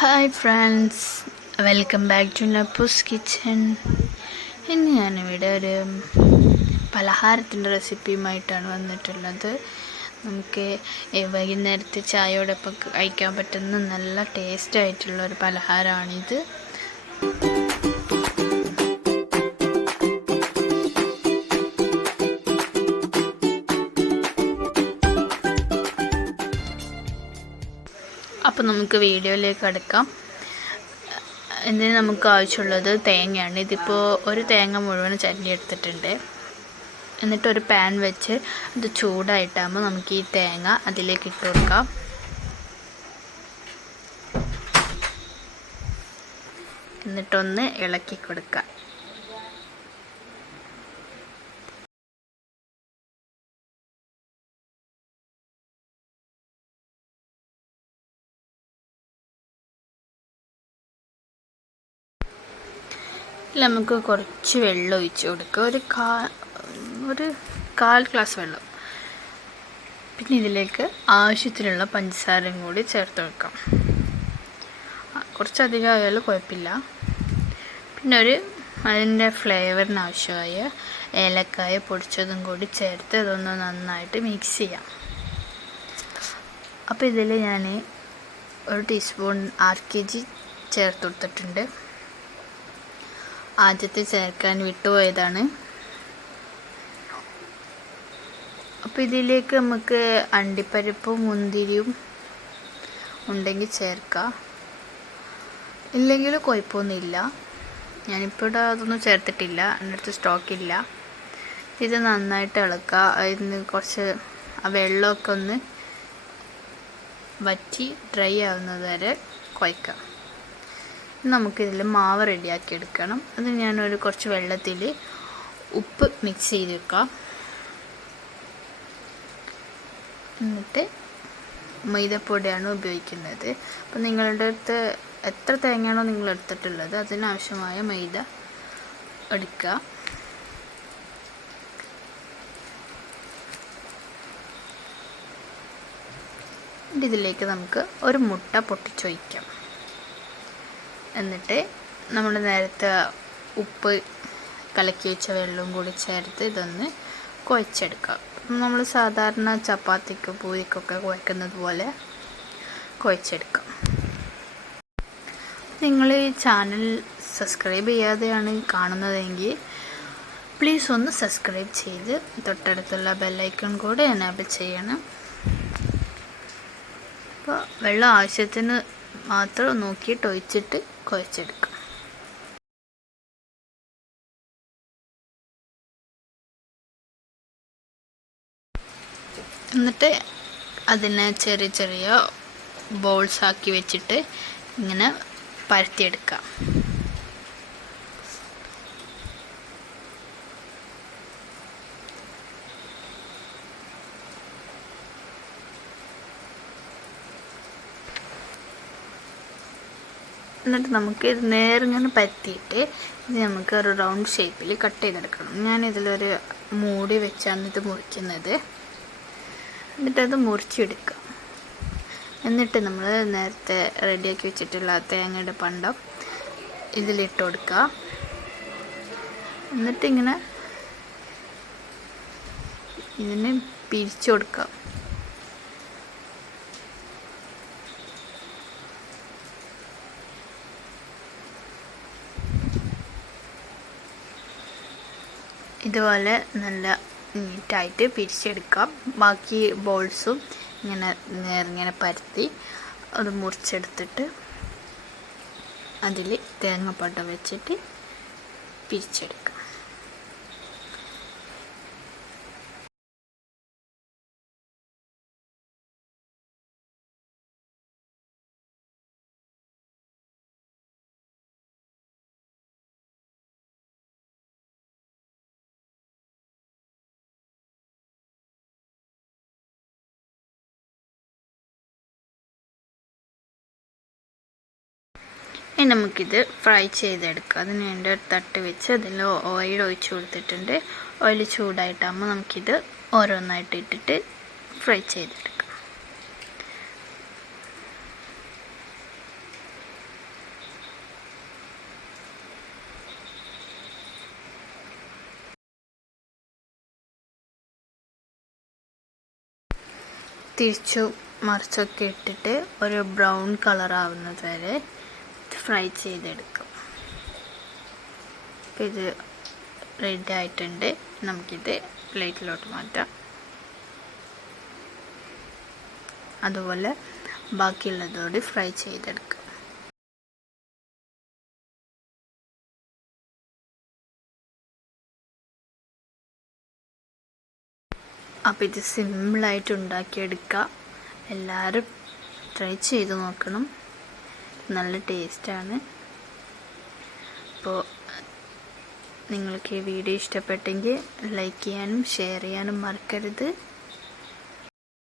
Hi friends, welcome back to Nappoos kitchen. ഇന്ന് ഞാനിവിടെ ഒരു പലഹാരത്തിൻ്റെ റെസിപ്പിയുമായിട്ടാണ് വന്നിട്ടുള്ളത്. നമുക്ക് വൈകുന്നേരത്തെ ചായയോടൊപ്പം കഴിക്കാൻ പറ്റുന്ന നല്ല ടേസ്റ്റ് ആയിട്ടുള്ള ഒരു പലഹാരമാണിത്. അപ്പോൾ നമുക്ക് വീഡിയോയിലേക്ക് കടക്കാം. ഇതിന് നമുക്ക് ആവശ്യമുള്ളത് തേങ്ങയാണ്. ഇതിപ്പോൾ ഒരു തേങ്ങ മുഴുവൻ ചരണ്ടി എടുത്തിട്ടുണ്ട്. എന്നിട്ടൊരു പാൻ വെച്ച് അത് ചൂടായിട്ടാകുമ്പോൾ നമുക്ക് ഈ തേങ്ങ അതിലേക്ക് ഇട്ട് കൊടുക്കാം. എന്നിട്ടൊന്ന് ഇളക്കി കൊടുക്കാം. നമുക്ക് കുറച്ച് വെള്ളം ഒഴിച്ച് കൊടുക്കുക, ഒരു കാൽ ഗ്ലാസ് വെള്ളം. പിന്നെ ഇതിലേക്ക് ആവശ്യത്തിനുള്ള പഞ്ചസാരയും കൂടി ചേർത്ത് വെക്കാം. കുറച്ചധികം ആയാലും കുഴപ്പമില്ല. പിന്നെ അതിൻ്റെ ഫ്ലേവറിന് ആവശ്യമായ ഏലക്കായ പൊടിച്ചതും കൂടി ചേർത്ത് അതൊന്ന് നന്നായിട്ട് മിക്സ് ചെയ്യാം. അപ്പോൾ ഇതിൽ ഞാൻ 1 ടീസ്പൂൺ RKG ചേർത്ത് കൊടുത്തിട്ടുണ്ട്. ആദ്യത്തെ ചേർക്കാൻ വിട്ടുപോയതാണ്. അപ്പോൾ ഇതിലേക്ക് നമുക്ക് അണ്ടിപ്പരിപ്പും മുന്തിരിയും ഉണ്ടെങ്കിൽ ചേർക്കാം, ഇല്ലെങ്കിൽ കുഴപ്പമൊന്നുമില്ല. ഞാനിപ്പോൾ ഇവിടെ അതൊന്നും ചേർത്തിട്ടില്ല, എൻ്റെ അടുത്ത് സ്റ്റോക്കില്ല. ഇത് നന്നായിട്ട് ഇളക്കുക. അതിന് കുറച്ച് ആ വെള്ളമൊക്കെ ഒന്ന് വറ്റി ഡ്രൈ ആവുന്നത് വരെ കുഴക്കാം. നമുക്കിതിൽ മാവ് റെഡിയാക്കി എടുക്കണം. അത് ഞാനൊരു കുറച്ച് വെള്ളത്തിൽ ഉപ്പ് മിക്സ് ചെയ്ത് വെക്കാം. എന്നിട്ട് മൈദപ്പൊടിയാണ് ഉപയോഗിക്കുന്നത്. അപ്പോൾ നിങ്ങളുടെ അടുത്ത് എത്ര തേങ്ങയാണോ നിങ്ങൾ എടുത്തിട്ടുള്ളത് അതിനാവശ്യമായ മൈദ എടുക്കുക. ഇതിലേക്ക് നമുക്ക് ഒരു മുട്ട പൊട്ടിച്ചൊഴിക്കാം. എന്നിട്ട് നമ്മൾ നേരത്തെ ഉപ്പ് കലക്കി വെച്ച വെള്ളവും കൂടി ചേർത്ത് ഇതൊന്ന് കുഴച്ചെടുക്കാം. നമ്മൾ സാധാരണ ചപ്പാത്തിക്ക് പൂരിക്കൊക്കെ കുഴക്കുന്നത് പോലെ കുഴച്ചെടുക്കാം. നിങ്ങൾ ഈ ചാനൽ സബ്സ്ക്രൈബ് ചെയ്യാതെയാണ് കാണുന്നതെങ്കിൽ പ്ലീസ് ഒന്ന് സബ്സ്ക്രൈബ് ചെയ്ത് തൊട്ടടുത്തുള്ള ബെല്ലൈക്കൺ കൂടെ എനേബിൾ ചെയ്യണം. അപ്പോൾ വെള്ളം ആവശ്യത്തിന് മാത്രം നോക്കിയിട്ട് ഒഴിച്ചിട്ട് കുഴച്ചെടുക്കാം. എന്നിട്ട് അതിനെ ചെറിയ ചെറിയ ബോൾസ് ആക്കി വെച്ചിട്ട് ഇങ്ങനെ പരത്തിയെടുക്കാം. എന്നിട്ട് നമുക്ക് ഇത് നേരിങ്ങനെ പരത്തിയിട്ട് ഇത് നമുക്ക് ഒരു റൗണ്ട് ഷേപ്പിൽ കട്ട് ചെയ്തെടുക്കണം. ഞാനിതിലൊരു മൂടി വെച്ചാണ് ഇത് മുറിക്കുന്നത്. എന്നിട്ടത് മുറിച്ചെടുക്കുക. എന്നിട്ട് നമ്മൾ നേരത്തെ റെഡിയാക്കി വെച്ചിട്ടുള്ള തേങ്ങയുടെ പണ്ടം ഇതിലിട്ട് കൊടുക്കുക. എന്നിട്ടിങ്ങനെ ഇതിനെ പിരിച്ചു കൊടുക്കുക. ഇതുപോലെ നല്ല നീറ്റായിട്ട് പിരിച്ചെടുക്കാം. ബാക്കി ബോൾസും ഇങ്ങനെ പരത്തി അത് മുറിച്ചെടുത്തിട്ട് അതിൽ തേങ്ങാപ്പട്ട വെച്ചിട്ട് പിരിച്ചെടുക്കാം. ഇനി നമുക്കിത് ഫ്രൈ ചെയ്തെടുക്കാം. അതിന് വേണ്ടി ഒരു തട്ട് വെച്ച് അതിൽ ഓയിൽ ഒഴിച്ച് കൊടുത്തിട്ടുണ്ട്. ഓയിൽ ചൂടായിട്ടാകുമ്പോൾ നമുക്കിത് ഓരോന്നായിട്ട് ഇട്ടിട്ട് ഫ്രൈ ചെയ്തെടുക്കാം. തിരിച്ചു മറിച്ചൊക്കെ ഇട്ടിട്ട് ഒരു ബ്രൗൺ കളറാവുന്നത് വരെ ഫ്രൈ ചെയ്തെടുക്കും. അപ്പോൾ ഇത് റെഡി ആയിട്ടുണ്ട്. നമുക്കിത് പ്ലേറ്റിലോട്ട് മാറ്റാം. അതുപോലെ ബാക്കിയുള്ളതോടെ ഫ്രൈ ചെയ്തെടുക്കാം. അപ്പോൾ ഇത് സിമ്പിളായിട്ട് ഉണ്ടാക്കിയെടുക്കുക. എല്ലാവരും ട്രൈ ചെയ്ത് നോക്കണം. നല്ല ടേസ്റ്റാണ്. അപ്പോൾ നിങ്ങൾക്ക് ഈ വീഡിയോ ഇഷ്ടപ്പെട്ടെങ്കിൽ ലൈക്ക് ചെയ്യാനും ഷെയർ ചെയ്യാനും മറക്കരുത്.